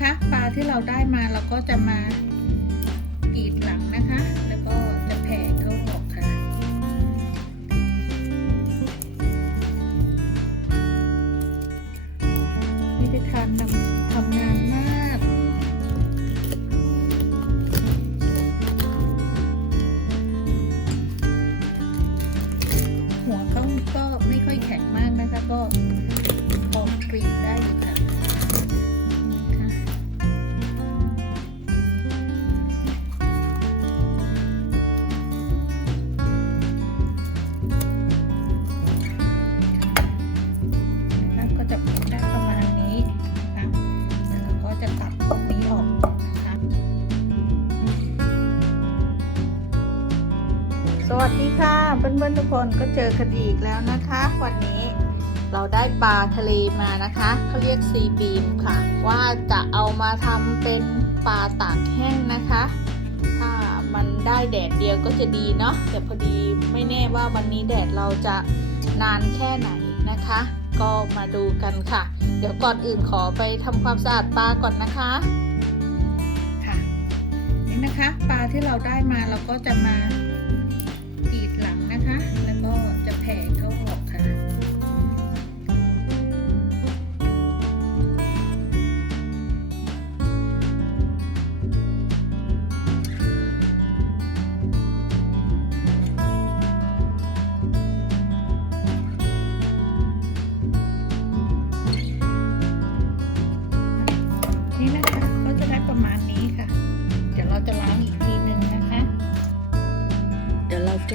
คะ ปลาที่เราได้มาเราก็จะมากรีดหลังนะคะ แล้วก็จะแผ่เข้าออกค่ะ นี่ได้ทานทำทำงานมาก หัวเขาก็ไม่ค่อยแข็งมากนะคะ ก็พอกรีดได้ค่ะ วัสดีค่ะเพื่อนๆทุกคนก็เจอคดีอีกแล้วนะคะ วันนี้เราได้ปลาทะเลมานะคะเขาเรียกซีบีมค่ะ ว่าจะเอามาทำเป็นปลาตากแห้งนะคะ ถ้ามันได้แดดเดียวก็จะดีเนาะแต่พอดีไม่แน่ว่าวันนี้แดดเราจะนานแค่ไหนนะคะ ก็มาดูกันค่ะ เดี๋ยวก่อนอื่นขอไปทำความสะอาดปลาก่อนนะคะค่ะนี่นะคะ ปลาที่เราได้มาเราก็จะมา แล้วก็จะแผ่เข้าออก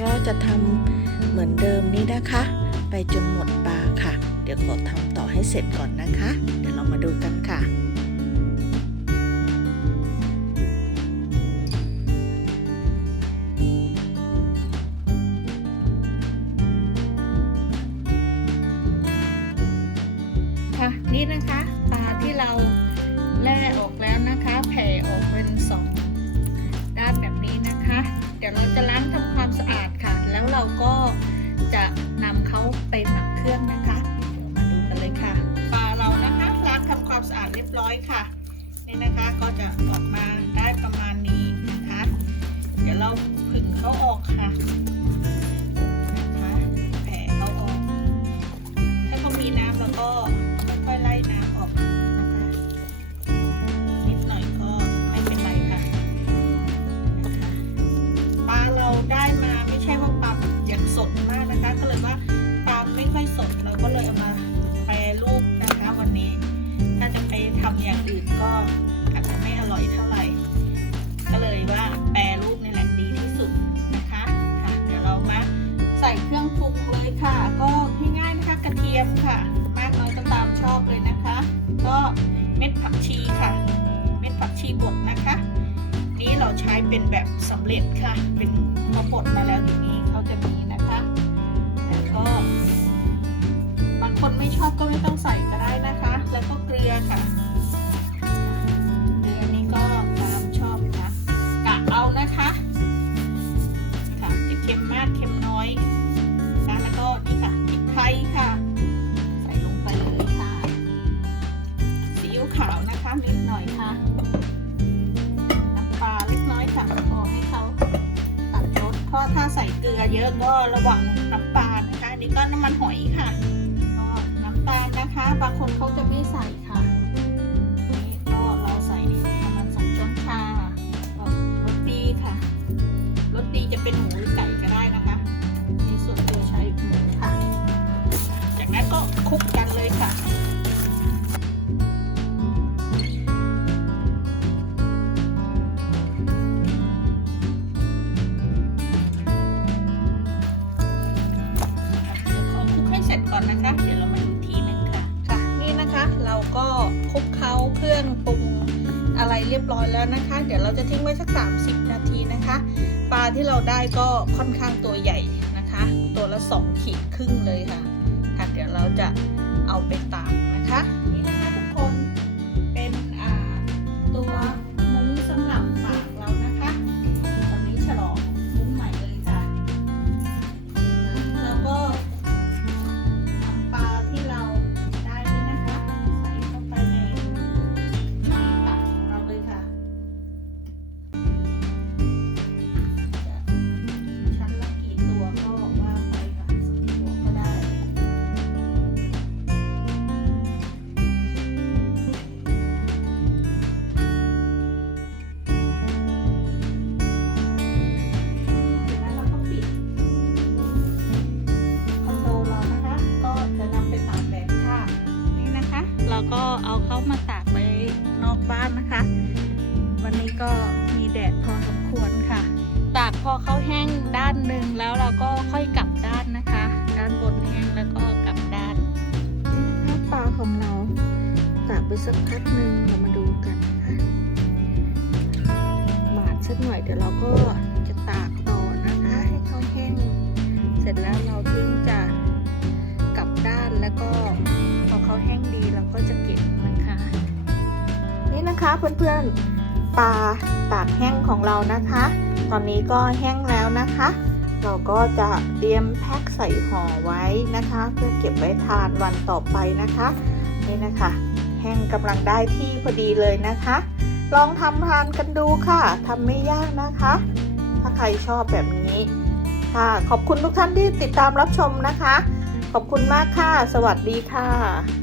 ก็จะทำเหมือนเดิมนี้นะคะ ไปจนหมดปลาค่ะ เดี๋ยวขอทำต่อให้เสร็จก่อนนะคะ เดี๋ยวเรามาดูกันค่ะค่ะนี่นะคะปลาที่เราแล่ออกแล้วนะคะ แผ่ออกเป็นสองด้านแบบนี้นะคะ เดี๋ยวเราจะ เป็นแบบสำเร็จค่ะ เป็นมาบดมาแล้วอย่างนี้เขาจะมีนะคะแล้วก็บางคนไม่ชอบก็ไม่ต้องใส่ก็ได้นะคะ แล้วก็เกลือค่ะเกลือนี่ก็ตามชอบนะกะเอานะคะค่ะจะเค็มมากเค็มน้อย เพราะถ้าใส่เกลือเยอะก็ระวังน้ำปลานะคะอันนี่ก็น้ำมันหอยค่ะก็น้ำตาลนะคะ บางคนเขาจะไม่ใส่ค่ะ เขาเครื่องปรุงอะไรเรียบร้อยแล้วนะคะ เดี๋ยวเราจะทิ้งไว้สัก 30 นาทีนะคะ ปลาที่เราได้ก็ค่อนข้างตัวใหญ่นะคะ ตัวละ 2 ขีดครึ่งเลยค่ะค่ะเดี๋ยวเราจะเอาไปตากนะคะ พอเขาแห้งด้านหนึ่งแล้วเราก็ค่อยกลับด้านนะคะ ด้านบนแห้งแล้วก็กลับด้านนี่นะคะปลาของเราตากไปสักพักหนึ่งเรามาดูกันนะคะหมาดสักหน่อยเดี๋ยวเราก็จะตากต่อนะคะ ให้เขาแห้งเสร็จแล้วเราถึงจะกลับด้านแล้วก็พอเขาแห้งดีเราก็จะเก็บนะคะ นี่นะคะเพื่อนๆปลาตากแห้งของเรานะคะ ตอนนี้ก็แห้งแล้วนะคะ เราก็จะเตรียมแพ็คใส่ห่อไว้นะคะ เพื่อเก็บไว้ทานวันต่อไปนะคะ นี่นะคะ แห้งกำลังได้ที่พอดีเลยนะคะ ลองทำทานกันดูค่ะทำไม่ยากนะคะ ถ้าใครชอบแบบนี้ค่ะ ขอบคุณทุกท่านที่ติดตามรับชมนะคะ ขอบคุณมากค่ะ สวัสดีค่ะ